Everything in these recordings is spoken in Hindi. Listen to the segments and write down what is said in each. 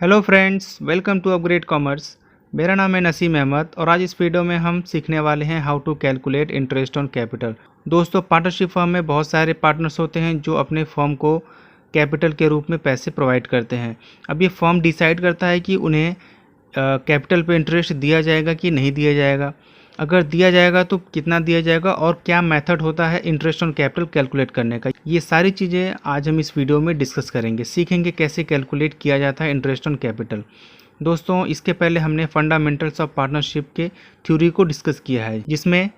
Hello friends, welcome to upgrade commerce. मेरा नाम है नसीम अहमद और आज इस वीडियो में हम सीखने वाले हैं how to calculate interest on capital. दोस्तों, पार्टनरशिप फर्म में बहुत सारे पार्टनर्स होते हैं जो अपने फर्म को कैपिटल के रूप में पैसे प्रोवाइड करते हैं। अब ये फर्म डिसाइड करता है कि उन्हें कैपिटल पे इंटरेस्ट दिया जाएगा कि नहीं दिया जाएगा। अगर दिया जाएगा तो कितना दिया जाएगा और क्या मेथड होता है इंटरेस्ट ऑन कैपिटल कैलकुलेट करने का। ये सारी चीज़ें आज हम इस वीडियो में डिस्कस करेंगे, सीखेंगे कैसे कैलकुलेट किया जाता है इंटरेस्ट ऑन कैपिटल। दोस्तों, इसके पहले हमने फंडामेंटल्स ऑफ पार्टनरशिप के थ्योरी को डिस्कस किया है, जिसमें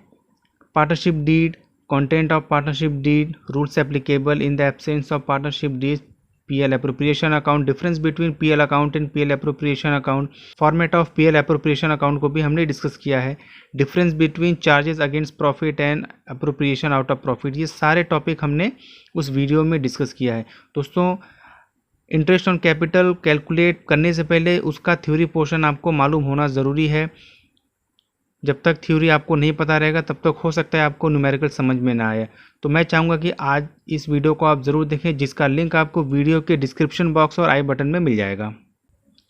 partnership deed, content of partnership deed, rules applicable in the absence of partnership deed, PL appropriation account, difference between PL account and PL appropriation account, format of PL appropriation account को भी हमने डिस्कस किया है, difference between charges against profit and appropriation out of profit. ये सारे टॉपिक हमने उस वीडियो में डिस्कस किया है। दोस्तों, इंटरेस्ट ऑन कैपिटल कैलकुलेट करने से पहले उसका थ्योरी पोर्शन आपको मालूम होना ज़रूरी है। जब तक थ्योरी आपको नहीं पता रहेगा तब तक हो सकता है आपको न्यूमेरिकल समझ में ना आए। तो मैं चाहूँगा कि आज इस वीडियो को आप ज़रूर देखें, जिसका लिंक आपको वीडियो के डिस्क्रिप्शन बॉक्स और आई बटन में मिल जाएगा।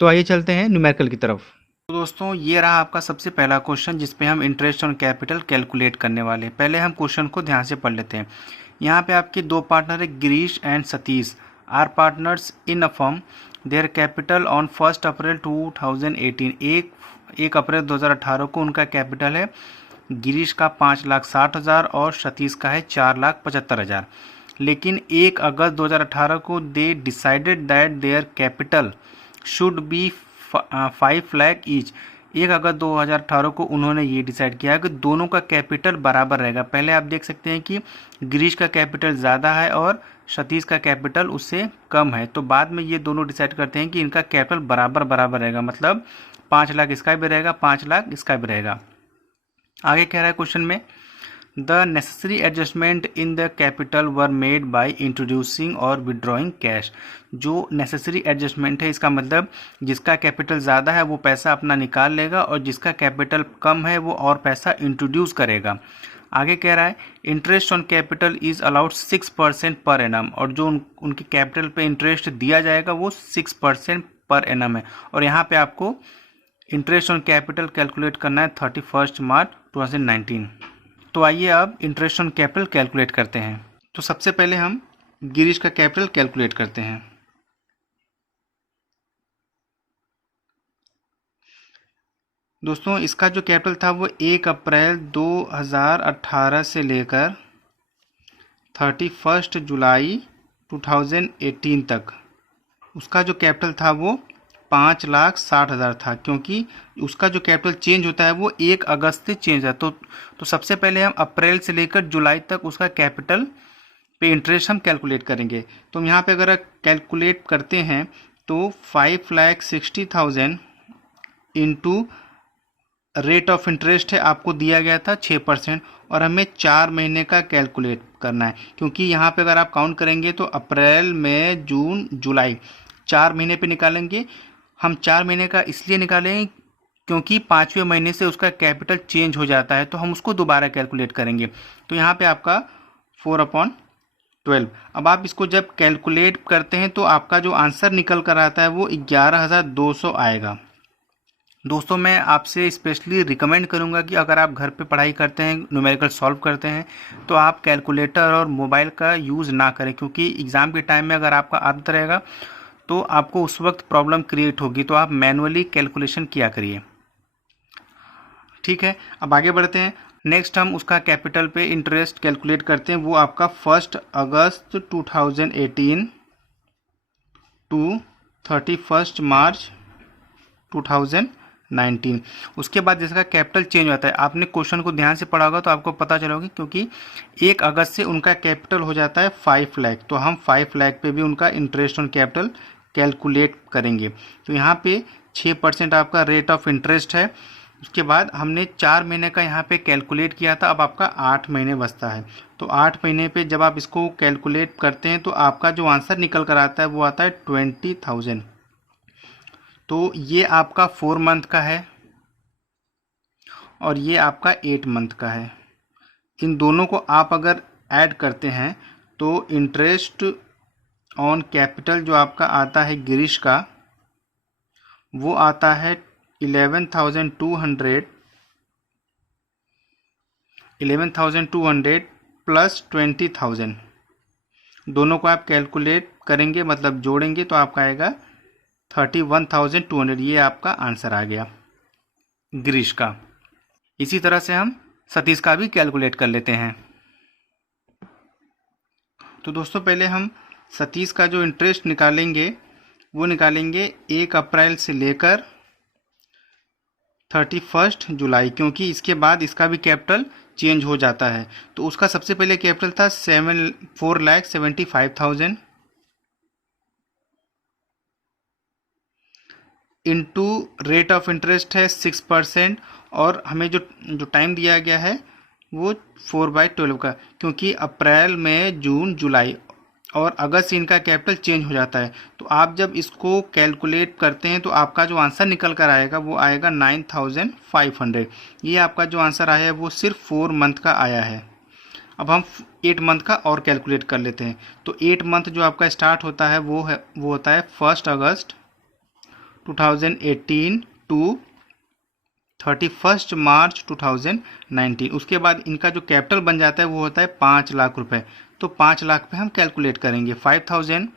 तो आइए चलते हैं न्यूमेरिकल की तरफ। तो दोस्तों, ये रहा आपका सबसे पहला क्वेश्चन जिसपे हम इंटरेस्ट ऑन कैपिटल कैलकुलेट करने वाले हैं। पहले हम क्वेश्चन को ध्यान से पढ़ लेते हैं। यहाँ पे आपके दो पार्टनर है, Girish and Satish are partners in a firm. Their capital on 1 April 2018, 1 April 2018 को उनका कैपिटल है गिरीश का 5,60,000 और सतीश का है 4,75,000। लेकिन 1 अगस्त 2018 को they decided that their capital should be 5 lakh each. 1 अगस्त 2018 को उन्होंने ये डिसाइड किया कि दोनों का कैपिटल बराबर रहेगा। पहले आप देख सकते हैं कि गिरीश का कैपिटल ज़्यादा है और सतीश का कैपिटल उससे कम है, तो बाद में ये दोनों डिसाइड करते हैं कि इनका कैपिटल बराबर बराबर रहेगा, मतलब 5 लाख इसका भी रहेगा, 5 लाख इसका भी रहेगा। आगे कह रहा है क्वेश्चन में, the necessary adjustment in the capital were made by introducing और विड्रॉइंग कैश। जो नेसेसरी एडजस्टमेंट है, इसका मतलब जिसका कैपिटल ज़्यादा है वो पैसा अपना निकाल लेगा और जिसका कैपिटल कम है वो और पैसा इंट्रोड्यूस करेगा। आगे कह रहा है, interest on capital is allowed 6% per annum, और जो उनके कैपिटल पे इंटरेस्ट दिया जाएगा वो 6% पर एनम है। और यहाँ पे आपको इंटरेस्ट ऑन कैपिटल कैलकुलेट करना है 31 मार्च 2019। तो आइए अब इंटरेस्ट ऑन कैपिटल कैलकुलेट करते हैं। तो सबसे पहले हम गिरीश का कैपिटल कैलकुलेट करते हैं। दोस्तों, इसका जो कैपिटल था वो 1 अप्रैल 2018 से लेकर 31 जुलाई 2018 तक उसका जो कैपिटल था वो 5,60,000 था, क्योंकि उसका जो कैपिटल चेंज होता है वो 1 अगस्त से चेंज है। तो सबसे पहले हम अप्रैल से लेकर जुलाई तक उसका कैपिटल पे इंटरेस्ट हम कैलकुलेट करेंगे। तो हम यहाँ पे अगर कैलकुलेट करते हैं तो 5,60,000 इंटू रेट ऑफ इंटरेस्ट है, आपको दिया गया था 6%, और हमें 4 महीने का कैलकुलेट करना है, क्योंकि यहाँ पे अगर आप काउंट करेंगे तो अप्रैल मई जून जुलाई 4 महीने पे निकालेंगे। हम 4 महीने का इसलिए निकालेंगे क्योंकि 5वें महीने से उसका कैपिटल चेंज हो जाता है, तो हम उसको दोबारा कैलकुलेट करेंगे। तो यहाँ पे आपका 4/12। अब आप इसको जब कैलकुलेट करते हैं तो आपका जो आंसर निकल कर आता है वो 11,200 आएगा। दोस्तों, मैं आपसे स्पेशली रिकमेंड करूंगा कि अगर आप घर पे पढ़ाई करते हैं, न्यूमेरिकल सॉल्व करते हैं, तो आप कैलकुलेटर और मोबाइल का यूज़ ना करें, क्योंकि एग्ज़ाम के टाइम में अगर आपका आदत रहेगा तो आपको उस वक्त प्रॉब्लम क्रिएट होगी। तो आप मैनुअली कैलकुलेशन किया करिए, ठीक है। अब आगे बढ़ते हैं। नेक्स्ट हम उसका कैपिटल पे इंटरेस्ट कैलकुलेट करते हैं। वो आपका 1 अगस्त 2018 टू 31 मार्च 2019। उसके बाद जिसका कैपिटल चेंज होता है, आपने क्वेश्चन को ध्यान से पढ़ा होगा तो आपको पता चलोगे, क्योंकि 1 अगस्त से उनका कैपिटल हो जाता है 5 लाख, तो हम 5 लाख पे भी उनका इंटरेस्ट ऑन कैपिटल कैलकुलेट करेंगे। तो यहाँ पे 6% आपका रेट ऑफ इंटरेस्ट है। उसके बाद हमने 4 महीने का यहाँ पे कैलकुलेट किया था, अब आपका 8 महीने बचता है। तो 8 महीने पे जब आप इसको कैलकुलेट करते हैं तो आपका जो आंसर निकल कर आता है वो आता है 20,000। तो ये आपका 4 मंथ का है और ये आपका 8 मंथ का है। इन दोनों को आप अगर ऐड करते हैं तो इंटरेस्ट ऑन कैपिटल जो आपका आता है गिरीश का वो आता है 11,200 प्लस 20,000। दोनों को आप कैलकुलेट करेंगे, मतलब जोड़ेंगे, तो आपका आएगा 31,200। ये आपका आंसर आ गया गिरीश का। इसी तरह से हम सतीश का भी कैलकुलेट कर लेते हैं। तो दोस्तों पहले हम सतीश का जो इंटरेस्ट निकालेंगे वो निकालेंगे 1 अप्रैल से लेकर 31 जुलाई, क्योंकि इसके बाद इसका भी कैपिटल चेंज हो जाता है। तो उसका सबसे पहले कैपिटल था 4,75,000 इंटू रेट ऑफ इंटरेस्ट है 6%, और हमें जो टाइम दिया गया है वो 4/12 का, क्योंकि अप्रैल में जून जुलाई और अगस्त से इनका कैपिटल चेंज हो जाता है। तो आप जब इसको कैलकुलेट करते हैं तो आपका जो आंसर निकल कर आएगा वो आएगा 9,500। ये आपका जो आंसर आया है वो सिर्फ 4 मंथ का आया है। अब हम 8 मंथ का और कैलकुलेट कर लेते हैं। तो 8 मंथ जो आपका स्टार्ट होता है वो होता है 1 अगस्त 2018 टू 31 मार्च 2019। उसके बाद इनका जो कैपिटल बन जाता है वो होता है 5 लाख रुपए। तो 5 लाख पे हम कैलकुलेट करेंगे 5,000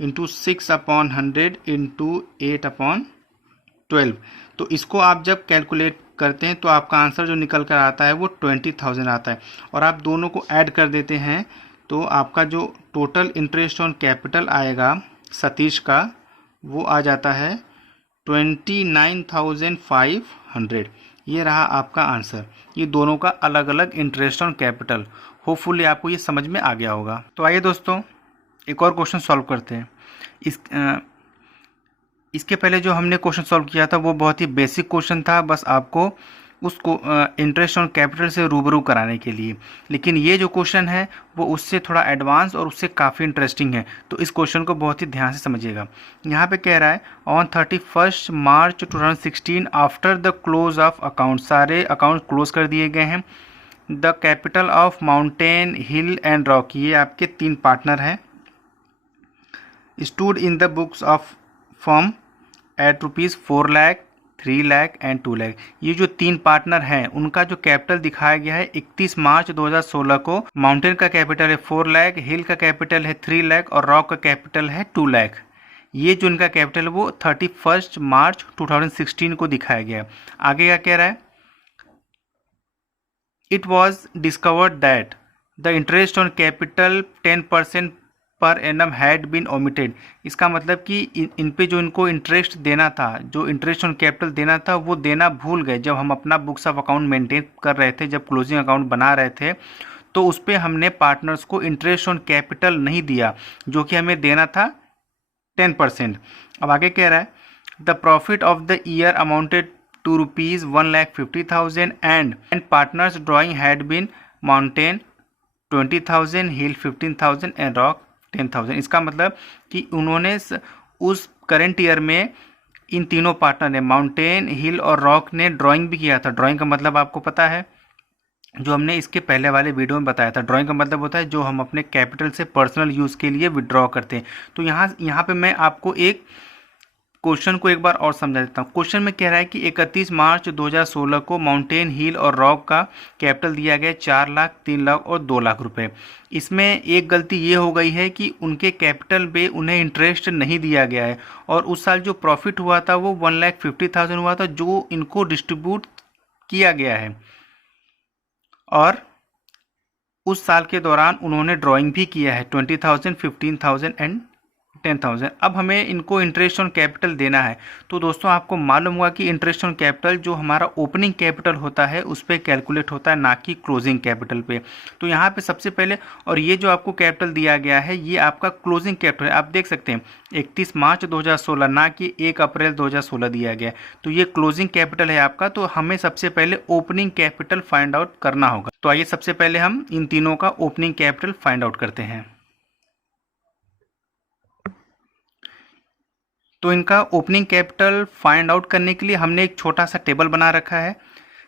इंटू 6/100 इंटू 8/12। तो इसको आप जब कैलकुलेट करते हैं तो आपका आंसर जो निकल कर आता है वो 20,000 आता है, और आप दोनों को ऐड कर देते हैं तो आपका जो टोटल इंटरेस्ट ऑन कैपिटल आएगा सतीश का वो आ जाता है 29,500। ये रहा आपका आंसर। ये दोनों का अलग अलग इंटरेस्ट ऑन कैपिटल। होपफुली आपको ये समझ में आ गया होगा। तो आइए दोस्तों एक और क्वेश्चन सॉल्व करते हैं। इसके पहले जो हमने क्वेश्चन सॉल्व किया था वो बहुत ही बेसिक क्वेश्चन था, बस आपको उसको इंटरेस्ट ऑन कैपिटल से रूबरू कराने के लिए। लेकिन ये जो क्वेश्चन है वो उससे थोड़ा एडवांस और उससे काफ़ी इंटरेस्टिंग है। तो इस क्वेश्चन को बहुत ही ध्यान से समझिएगा। यहाँ पे कह रहा है on 31 March 2016 after the close of account, सारे अकाउंट क्लोज कर दिए गए हैं। The capital of mountain hill and rock, ये आपके 3 पार्टनर हैं, stood in the books of firm at rupees 4 lakh 3 lakh and 2 lakh. ये जो 3 पार्टनर हैं उनका जो कैपिटल दिखाया गया है 31 मार्च 2016 को, माउंटेन का कैपिटल है 4 लाख, हिल का कैपिटल है 3 लाख और रॉक का कैपिटल है 2 लाख। ये जो इनका कैपिटल है वो 31 मार्च 2016 को दिखाया गया है। आगे क्या कह रहा है, it was discovered that the interest on capital 10% per annum had been omitted. इसका मतलब कि इन पे जो इनको इंटरेस्ट देना था, जो इंटरेस्ट ऑन कैपिटल देना था वो देना भूल गए। जब हम अपना बुक्स ऑफ अकाउंट मेंटेन कर रहे थे, जब क्लोजिंग अकाउंट बना रहे थे, तो उस पर हमने पार्टनर्स को इंटरेस्ट ऑन कैपिटल नहीं दिया, जो कि हमें देना था 10%। अब आगे कह रहा है the profit of the year amounted to rupees 1,50,000 and partners drawing had been mountain 20,000, hill 15,000 and rock 10,000। इसका मतलब कि उन्होंने उस करेंट ईयर में इन तीनों पार्टनर ने, माउंटेन, हिल और रॉक ने ड्राइंग भी किया था। ड्राइंग का मतलब आपको पता है, जो हमने इसके पहले वाले वीडियो में बताया था। ड्राइंग का मतलब होता है जो हम अपने कैपिटल से पर्सनल यूज़ के लिए विड्रॉ करते हैं। तो यहाँ पे मैं आपको एक क्वेश्चन को एक बार और समझा देता हूँ। क्वेश्चन में कह रहा है कि 31 मार्च 2016 को माउंटेन, हिल और रॉक का कैपिटल दिया गया 4 लाख, 3 लाख और 2 लाख रुपए। इसमें एक गलती ये हो गई है कि उनके कैपिटल पे उन्हें इंटरेस्ट नहीं दिया गया है, और उस साल जो प्रॉफिट हुआ था वो 1,50,000 हुआ था, जो इनको डिस्ट्रीब्यूट किया गया है। और उस साल के दौरान उन्होंने ड्राइंग भी किया है 20,000, 15,000 एंड 10,000। अब हमें इनको इंटरेस्ट ऑन कैपिटल देना है। तो दोस्तों आपको मालूम हुआ कि इंटरेस्ट ऑन कैपिटल जो हमारा ओपनिंग कैपिटल होता है उस पर कैलकुलेट होता है, ना कि क्लोजिंग कैपिटल पे। तो यहाँ पे सबसे पहले, और ये जो आपको कैपिटल दिया गया है ये आपका क्लोजिंग कैपिटल है। आप देख सकते हैं 31 मार्च 2016, ना कि 1 अप्रैल 2016 दिया गया। तो ये क्लोजिंग कैपिटल है आपका। तो हमें सबसे पहले ओपनिंग कैपिटल फाइंड आउट करना होगा। तो आइए सबसे पहले हम इन तीनों का ओपनिंग कैपिटल फाइंड आउट करते हैं। तो इनका ओपनिंग कैपिटल फाइंड आउट करने के लिए हमने एक छोटा सा टेबल बना रखा है,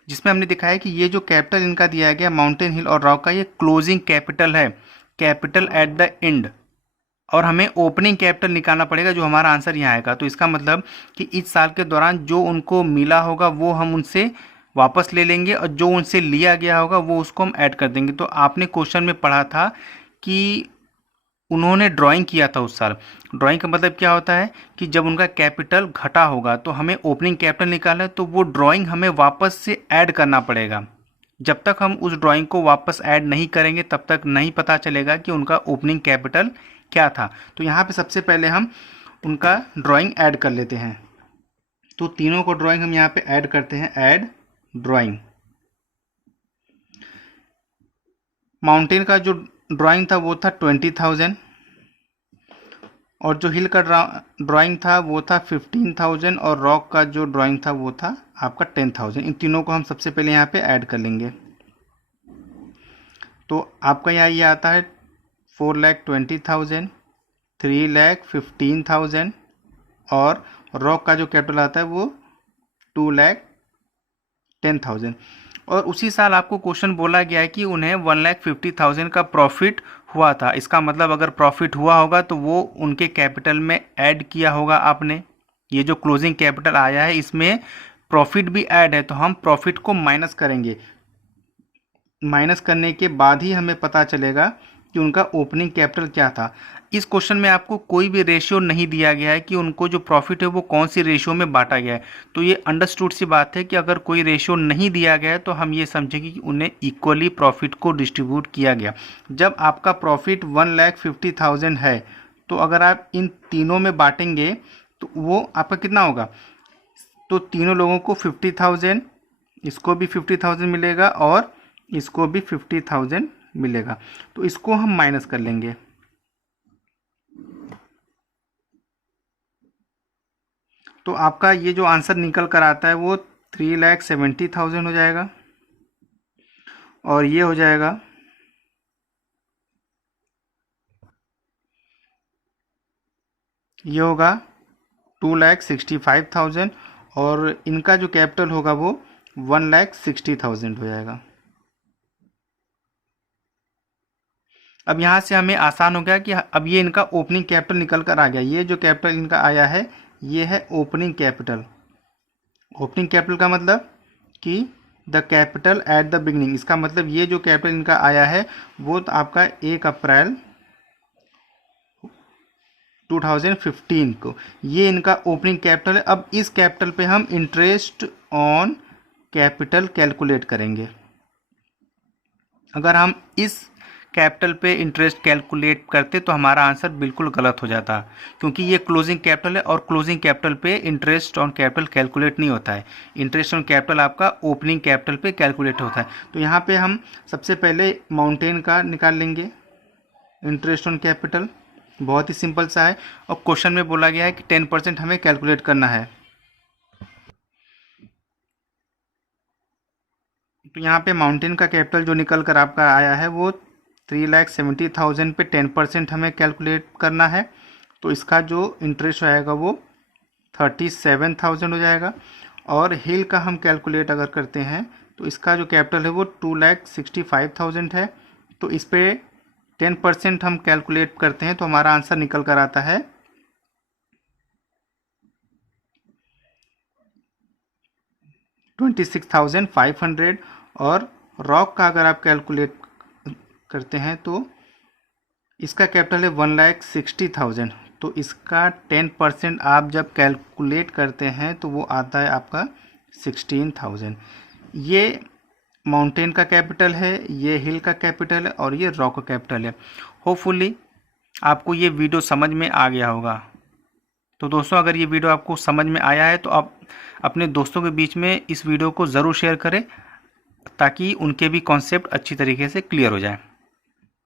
जिसमें हमने दिखाया कि ये जो कैपिटल इनका दिया गया माउंटेन, हिल और रॉक का, ये क्लोजिंग कैपिटल है, कैपिटल एट द एंड और हमें ओपनिंग कैपिटल निकालना पड़ेगा, जो हमारा आंसर यहाँ आएगा। तो इसका मतलब कि इस साल के दौरान जो उनको मिला होगा वो हम उनसे वापस ले लेंगे, और जो उनसे लिया गया होगा वो उसको हम ऐड कर देंगे। तो आपने क्वेश्चन में पढ़ा था कि उन्होंने ड्राइंग किया था उस साल। ड्राइंग का मतलब क्या होता है कि जब उनका कैपिटल घटा होगा तो हमें ओपनिंग कैपिटल निकालना है, तो वो ड्राइंग हमें वापस से ऐड करना पड़ेगा। जब तक हम उस ड्राइंग को वापस ऐड नहीं करेंगे तब तक नहीं पता चलेगा कि उनका ओपनिंग कैपिटल क्या था। तो यहाँ पे सबसे पहले हम उनका ड्राइंग ऐड कर लेते हैं। तो तीनों को ड्राइंग हम यहाँ पे ऐड करते हैं, ऐड ड्राइंग। माउंटेन का जो ड्राइंग था वो था 20,000, और जो हिल का ड्राइंग था वो था 15,000, और रॉक का जो ड्राइंग था वो था आपका 10,000। इन तीनों को हम सबसे पहले यहाँ पे ऐड कर लेंगे। तो आपका यहाँ ये आता है 4,20,000, 3,15,000, और रॉक का जो कैपिटल आता है वो 2,10,000। और उसी साल आपको क्वेश्चन बोला गया है कि उन्हें 1,50,000 का प्रॉफिट हुआ था। इसका मतलब अगर प्रॉफिट हुआ होगा तो वो उनके कैपिटल में ऐड किया होगा आपने। ये जो क्लोजिंग कैपिटल आया है इसमें प्रॉफिट भी ऐड है, तो हम प्रॉफिट को माइनस करेंगे। माइनस करने के बाद ही हमें पता चलेगा कि उनका ओपनिंग कैपिटल क्या था। इस क्वेश्चन में आपको कोई भी रेशियो नहीं दिया गया है कि उनको जो प्रॉफिट है वो कौन सी रेशियो में बांटा गया है। तो ये अंडरस्टूड सी बात है कि अगर कोई रेशियो नहीं दिया गया है तो हम ये समझेंगे कि उन्हें इक्वली प्रॉफिट को डिस्ट्रीब्यूट किया गया। जब आपका प्रॉफिट 1,50,000 है तो अगर आप इन तीनों में बांटेंगे तो वो आपका कितना होगा। तो तीनों लोगों को 50,000, इसको भी 50,000 मिलेगा और इसको भी 50,000 मिलेगा। तो इसको हम माइनस कर लेंगे। तो आपका ये जो आंसर निकल कर आता है वो 3,70,000 हो जाएगा, और ये हो जाएगा ये होगा 2,65,000, और इनका जो कैपिटल होगा वो 1,60,000 हो जाएगा। अब यहाँ से हमें आसान हो गया कि अब ये इनका ओपनिंग कैपिटल निकल कर आ गया। ये जो कैपिटल इनका आया है ये है ओपनिंग कैपिटल। ओपनिंग कैपिटल का मतलब कि the capital at the beginning. इसका मतलब ये जो कैपिटल इनका आया है वो तो आपका 1 अप्रैल 2015 को ये इनका ओपनिंग कैपिटल है। अब इस कैपिटल पे हम इंटरेस्ट ऑन कैपिटल कैलकुलेट करेंगे। अगर हम इस कैपिटल पे इंटरेस्ट कैलकुलेट करते तो हमारा आंसर बिल्कुल गलत हो जाता, क्योंकि ये क्लोजिंग कैपिटल है और क्लोजिंग कैपिटल पे इंटरेस्ट ऑन कैपिटल कैलकुलेट नहीं होता है। इंटरेस्ट ऑन कैपिटल आपका ओपनिंग कैपिटल पे कैलकुलेट होता है। तो यहाँ पे हम सबसे पहले माउंटेन का निकाल लेंगे इंटरेस्ट ऑन कैपिटल। बहुत ही सिंपल सा है, और क्वेश्चन में बोला गया है कि 10% हमें कैलकुलेट करना है। तो यहाँ पे माउंटेन का कैपिटल जो निकल कर आपका आया है वो 3,70,000 पे 10% हमें कैलकुलेट करना है। तो इसका जो इंटरेस्ट आएगा वो 37,000 हो जाएगा। और हिल का हम कैलकुलेट अगर करते हैं तो इसका जो कैपिटल है वो 2,65,000 है। तो इस पे 10% हम कैलकुलेट करते हैं तो हमारा आंसर निकल कर आता है 26,500। और रॉक का अगर आप कैलकुलेट करते हैं तो इसका कैपिटल है 1,60,000। तो इसका 10% आप जब कैलकुलेट करते हैं तो वो आता है आपका 16,000। ये माउंटेन का कैपिटल है, ये हिल का कैपिटल है, और ये रॉक का कैपिटल है। होपफुली आपको ये वीडियो समझ में आ गया होगा। तो दोस्तों अगर ये वीडियो आपको समझ में आया है तो आप अपने दोस्तों के बीच में इस वीडियो को ज़रूर शेयर करें ताकि उनके भी कॉन्सेप्ट अच्छी तरीके से क्लियर हो जाए।